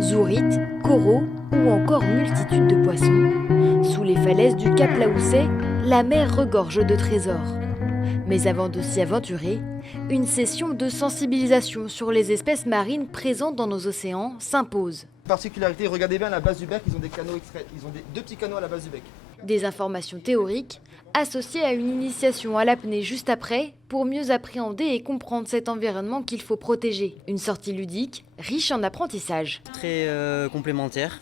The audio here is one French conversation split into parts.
Zourites, coraux ou encore multitude de poissons. Sous les falaises du Cap Laousset, la mer regorge de trésors. Mais avant de s'y aventurer, une session de sensibilisation sur les espèces marines présentes dans nos océans s'impose. Particularité, regardez bien à la base du bec, ils ont des canaux extraits, ils ont deux petits canaux à la base du bec. Des informations théoriques associées à une initiation à l'apnée juste après pour mieux appréhender et comprendre cet environnement qu'il faut protéger. Une sortie ludique, riche en apprentissage. Très complémentaire.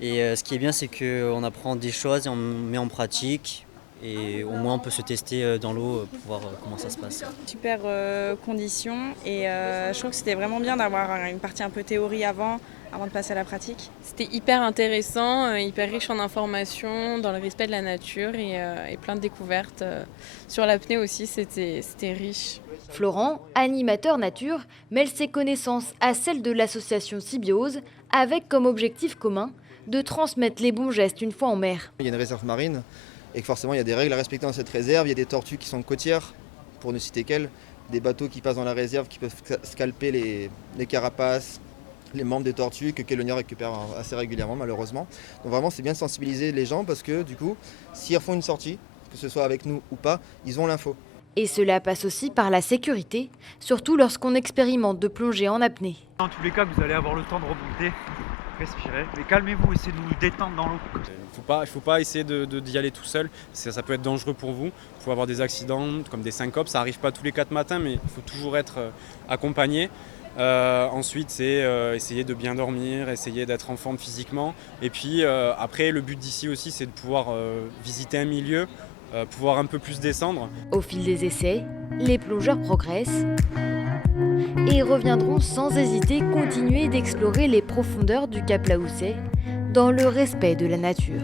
Et ce qui est bien, c'est qu'on apprend des choses et on met en pratique. Et au moins on peut se tester dans l'eau pour voir comment ça se passe. Super conditions et je trouve que c'était vraiment bien d'avoir une partie un peu théorie avant de passer à la pratique. C'était hyper intéressant, hyper riche en informations, dans le respect de la nature et plein de découvertes. Sur l'apnée aussi, c'était riche. Florent, animateur nature, mêle ses connaissances à celles de l'association Symbiose avec comme objectif commun de transmettre les bons gestes une fois en mer. Il y a une réserve marine et que forcément il y a des règles à respecter dans cette réserve. Il y a des tortues qui sont côtières, pour ne citer qu'elles, des bateaux qui passent dans la réserve qui peuvent scalper les carapaces, les membres des tortues que Kelonia récupère assez régulièrement malheureusement. Donc vraiment c'est bien de sensibiliser les gens parce que du coup s'ils refont une sortie, que ce soit avec nous ou pas, ils ont l'info. Et cela passe aussi par la sécurité, surtout lorsqu'on expérimente de plonger en apnée. Dans tous les cas, vous allez avoir le temps de remonter, respirer. Mais calmez-vous, essayez de vous détendre dans l'eau. Il ne faut pas essayer d'y aller tout seul, ça peut être dangereux pour vous. Vous pouvez avoir des accidents comme des syncopes, ça n'arrive pas tous les 4 matins, mais il faut toujours être accompagné. Ensuite, c'est essayer de bien dormir, essayer d'être en forme physiquement. Et puis après, le but d'ici aussi, c'est de pouvoir visiter un milieu, pouvoir un peu plus descendre. Au fil des essais, les plongeurs progressent et reviendront sans hésiter continuer d'explorer les profondeurs du Cap Laousset dans le respect de la nature.